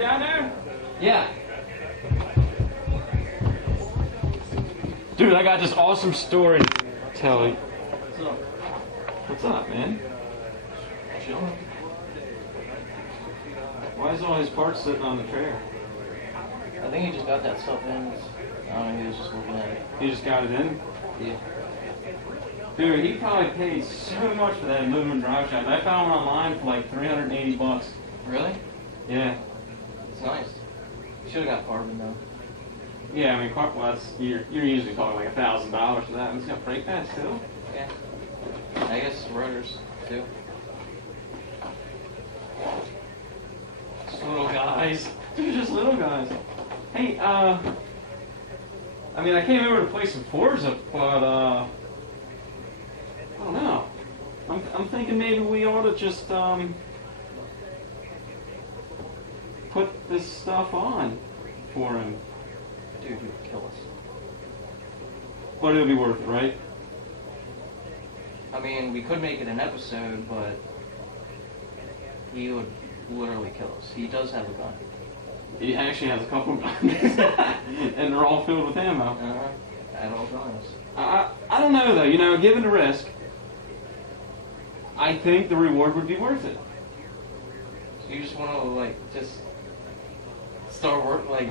down there? Yeah. Dude, I got this awesome story to tell you. What's up? What's up, man? Chilling. Why is all his parts sitting on the trailer? I think he just got that stuff in. I don't know, he was just looking at it. He just got it in? Yeah. Dude, he probably paid so much for that aluminum drive shaft. I found one online for like 380 bucks. Really? Yeah. It's nice. You should have got carbon though. Yeah, I mean, well, that's, you're usually talking like $1,000 for that. And it's got brake pads too? Yeah. I guess rotors too. Just little guys. Dude, just little guys. Hey, I mean, I came over to play some Forza, but, I don't know. I'm thinking maybe we ought to just, put this stuff on for him. Dude, you would kill us. But it'll be worth it, right? I mean, we could make it an episode, but he would literally kill us. He does have a gun. He actually has a couple of guns. And they're all filled with ammo. At all times. I don't know, though. You know, given the risk, I think the reward would be worth it. So you just want to, like, just start work, like...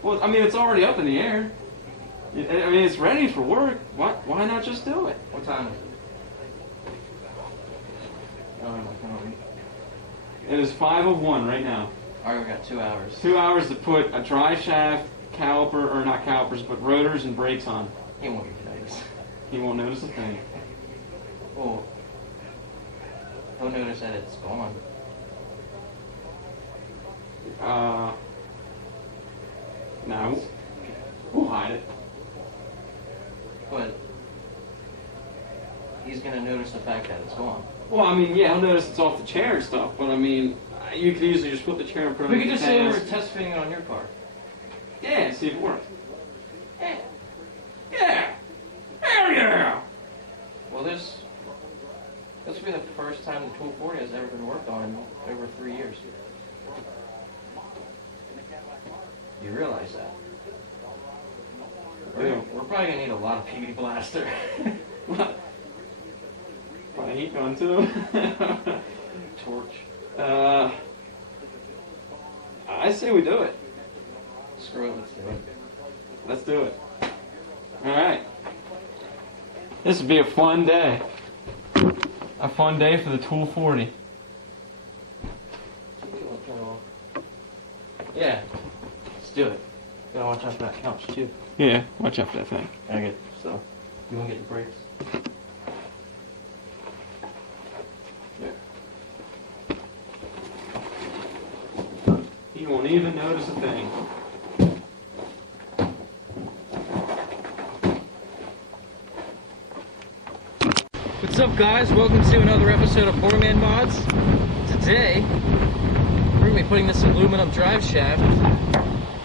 Well, I mean, it's already up in the air. I mean, it's ready for work. Why not just do it? What time is it? It is 5:01 right now. Alright, we got 2 hours. 2 hours to put a drive shaft, caliper, or not calipers, but rotors and brakes on. He won't get noticed. He won't notice a thing. Well, he'll notice that it's gone. No. We'll hide it. But he's gonna notice the fact that it's gone. Well, I mean, yeah, he'll notice it's off the chair and stuff, but I mean, you could easily just put the chair in front of We the could just say we're test. test fitting it on your car. Yeah, see if it works. Yeah. Yeah. Hell yeah! Well, this will be the first time the 1240 has ever been worked on in over 3 years. You realize that? We're probably gonna need a lot of PV blaster. What? Probably a heat gun too. Torch. I say we do it. Screw it, let's do it. Let's do it. Alright. This would be a fun day. A fun day for the Tool 40. Yeah, let's do it. Gotta watch out for that couch too. Yeah, watch out for that thing. Okay, so you wanna get the brakes? He won't even notice a thing. What's up, guys? Welcome to another episode of Foreman Mods. Today, we're going to be putting this aluminum drive shaft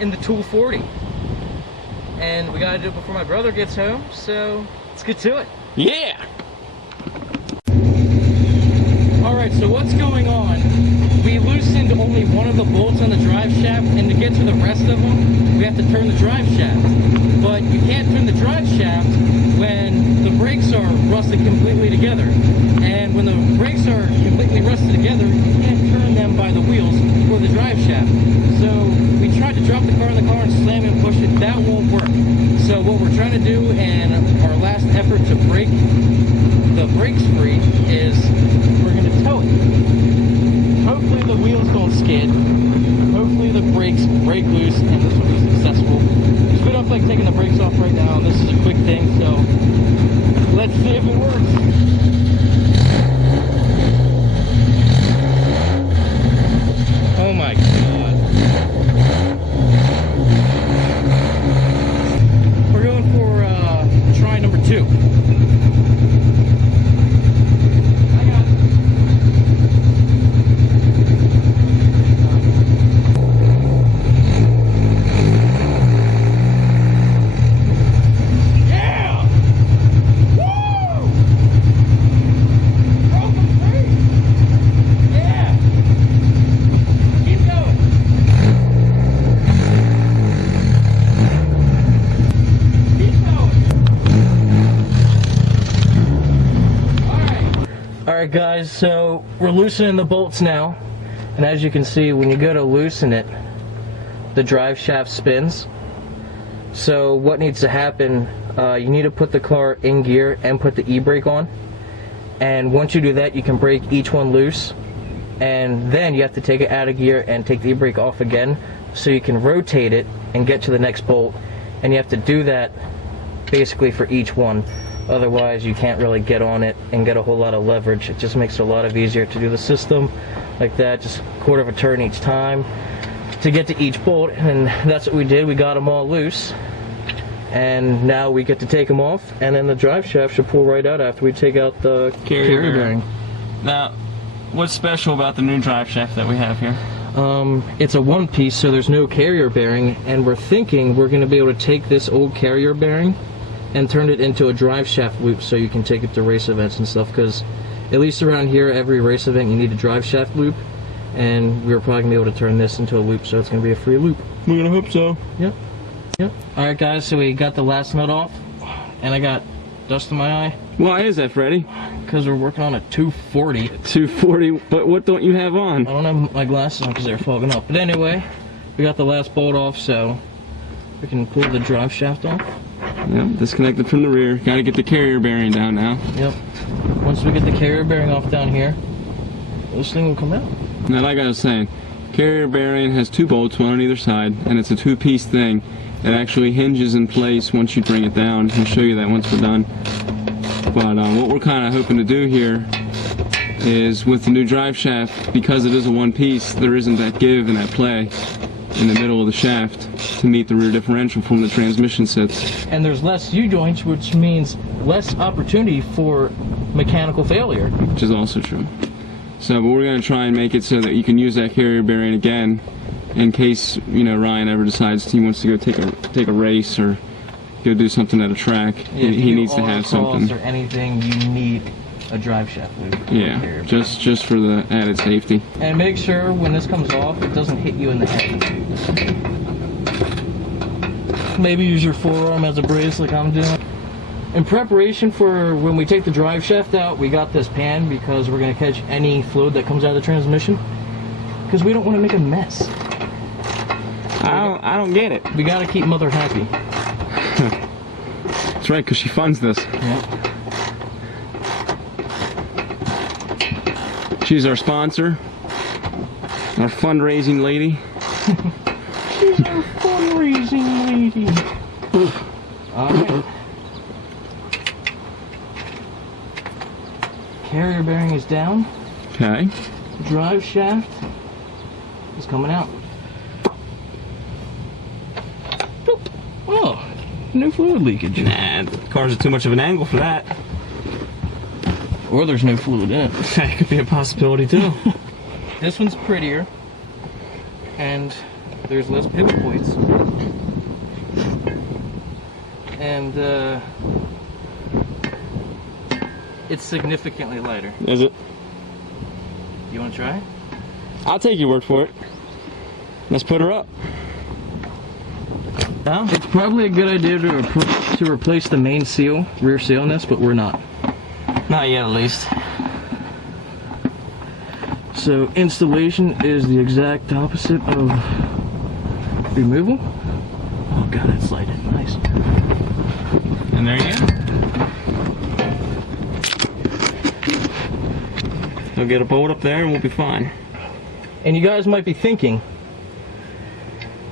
in the Tool 40. And we got to do it before my brother gets home, so let's get to it. Yeah! Alright, so what's going on? We loosened only one of the bolts on the drive shaft, and to get to the rest of them, we have to turn the drive shaft. But you can't turn the drive shaft when the brakes are rusted completely together. And when the brakes are completely rusted together, you can't turn them by the wheels or the drive shaft. So we tried to drop the car in the car and slam and push it. That won't work. So what we're trying to do in our last effort to break the brakes free is we're going to tow it. Hopefully the wheels don't skid. Hopefully the brakes break loose and this will be successful. Because we don't feel like taking the brakes off right now. This is a quick thing, so let's see if it works. Oh my god. We're going for try number 2. Alright guys, so we're loosening the bolts now, and as you can see, when you go to loosen it, the drive shaft spins. So what needs to happen, you need to put the car in gear and put the e-brake on, and once you do that you can break each one loose, and then you have to take it out of gear and take the e-brake off again so you can rotate it and get to the next bolt, and you have to do that basically for each one. Otherwise you can't really get on it and get a whole lot of leverage. It just makes it a lot easier to do the system like that, just a quarter of a turn each time to get to each bolt, and that's what we did. We got them all loose, and now we get to take them off, and then the drive shaft should pull right out after we take out the carrier bearing. Now, what's special about the new drive shaft that we have here? It's a one piece, so there's no carrier bearing, and we're thinking we're going to be able to take this old carrier bearing and turn it into a drive shaft loop so you can take it to race events and stuff, because at least around here every race event you need a drive shaft loop, and we're probably going to be able to turn this into a loop, so it's going to be a free loop. We're going to hope so. Yep. Yep. Alright guys, so we got the last nut off, and I got dust in my eye. Why is that, Freddy? Because we're working on a 240. 240, but what don't you have on? I don't have my glasses on because they're fogging up. But anyway, we got the last bolt off, so we can pull the drive shaft off. Yep, disconnected from the rear. Got to get the carrier bearing down now. Yep. Once we get the carrier bearing off down here, this thing will come out. Now, like I was saying, carrier bearing has two bolts, one on either side, and it's a two-piece thing. It actually hinges in place once you bring it down. I'll show you that once we're done. But what we're kind of hoping to do here is with the new drive shaft, because it is a one piece, there isn't that give and that play in the middle of the shaft to meet the rear differential from the transmission sits. And there's less U-joints, which means less opportunity for mechanical failure. Which is also true. So, but we're going to try and make it so that you can use that carrier bearing again in case, you know, Ryan ever decides he wants to go take a race or go do something at a track. Yeah, he needs to have something. Or anything, you need a drive shaft loop. Yeah, just for the added safety. And make sure when this comes off, it doesn't hit you in the head. Maybe use your forearm as a brace like I'm doing. In preparation for when we take the drive shaft out, we got this pan because we're going to catch any fluid that comes out of the transmission, because we don't want to make a mess. I don't get it. We got to keep Mother happy. That's right, because she funds this. Yep. She's our sponsor, our fundraising lady. She's our fundraising lady. Alright. Carrier bearing is down. Okay. Drive shaft is coming out. Boop. Oh, no fluid leakage. Nah, the cars are too much of an angle for that. Or there's no fluid in it. That could be a possibility too. This one's prettier, and there's less pivot points. And it's significantly lighter. Is it? You want to try? I'll take your word for it. Let's put her up. No? It's probably a good idea to replace the main seal, rear seal in this, but we're not. Not yet, at least. So installation is the exact opposite of removal. Oh god, that's sliding nice. And there you go. We'll get a bolt up there and we'll be fine. And you guys might be thinking,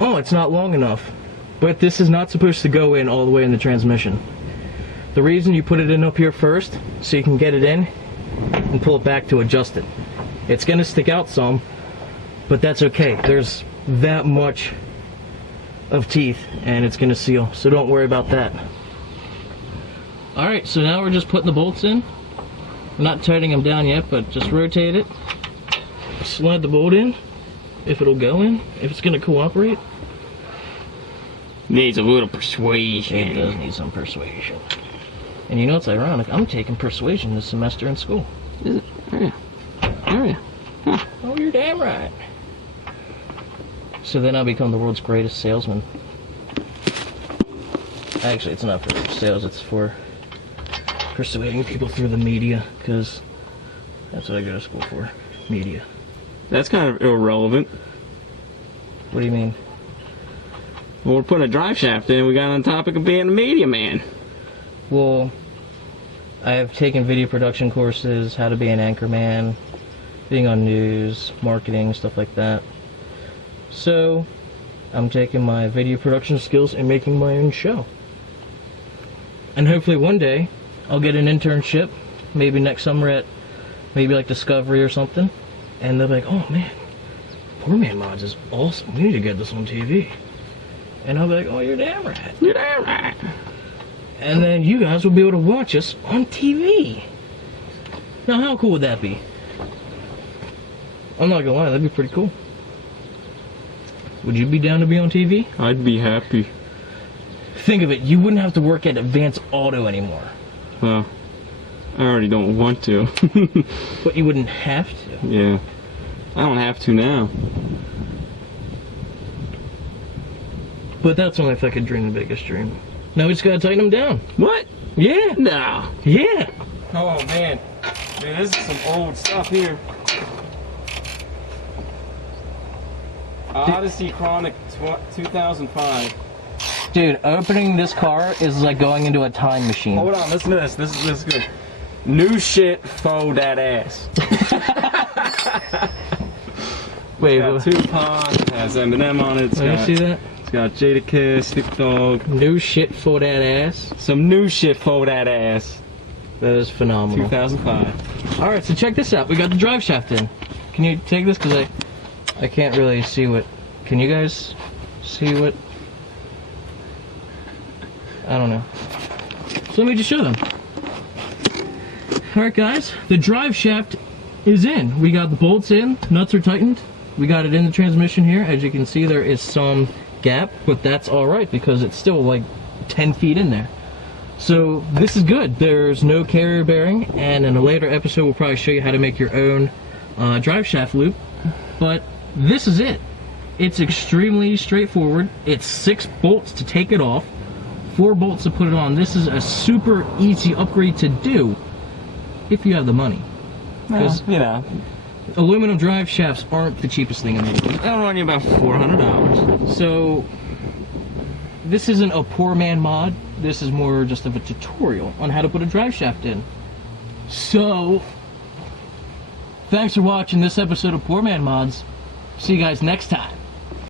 oh, it's not long enough. But this is not supposed to go in all the way in the transmission. The reason you put it in up here first, so you can get it in and pull it back to adjust it. It's going to stick out some, but that's okay. There's that much of teeth and it's going to seal, so don't worry about that. Alright, so now we're just putting the bolts in. We're not tightening them down yet, but just rotate it. Slide the bolt in, if it'll go in, if it's going to cooperate. Needs a little persuasion. It does need some persuasion. And you know what's ironic? I'm taking persuasion this semester in school. Is it? Yeah. Are you? Huh. Oh, you're damn right. So then I'll become the world's greatest salesman. Actually, it's not for sales, it's for persuading people through the media, because That's what I go to school for. Media. That's kind of irrelevant. What do you mean? Well, we're putting a drive shaft in. We got on the topic of being a media man. Well, I have taken video production courses, how to be an anchorman, being on news, marketing, stuff like that. So, I'm taking my video production skills and making my own show. And hopefully one day, I'll get an internship, maybe next summer at maybe like Discovery or something. And they'll be like, oh man, Poor Man Mods is awesome. We need to get this on TV. And I'll be like, oh, you're damn right. You're damn right. And then you guys will be able to watch us on TV. Now, how cool would that be? I'm not gonna lie, that'd be pretty cool. Would you be down to be on TV? I'd be happy. Think of it, you wouldn't have to work at Advanced Auto anymore. Well, I already don't want to. But you wouldn't have to. Yeah. I don't have to now. But that's only if I could dream the biggest dream. Now we just gotta tighten them down. What? Yeah. No. Yeah. Oh, man. Man, this is some old stuff here. Odyssey Chronic 2005. Dude, opening this car is like going into a time machine. Hold on, listen to this. This is good. New shit, faux that ass. Wait, It's got Tupac, it has Eminem on it. Let me see that. It's got Jadakiss, Snoop Dogg. New shit for that ass. Some new shit for that ass. That is phenomenal. 2005. Alright, so check this out. We got the drive shaft in. Can you take this? Because I can't really see what... Can you guys see what... I don't know. So let me just show them. Alright guys, the drive shaft is in. We got the bolts in, nuts are tightened. We got it in the transmission here. As you can see, there is some gap, but that's alright because it's still like 10 feet in there. So this is good. There's no carrier bearing, and in a later episode we'll probably show you how to make your own drive shaft loop. But this is it. It's extremely straightforward. It's 6 bolts to take it off, 4 bolts to put it on. This is a super easy upgrade to do if you have the money. Because, you know, aluminum drive shafts aren't the cheapest thing in the world. that'll run you about $400. So, this isn't a poor man mod. This is more just of a tutorial on how to put a drive shaft in. So, thanks for watching this episode of Poor Man Mods. See you guys next time.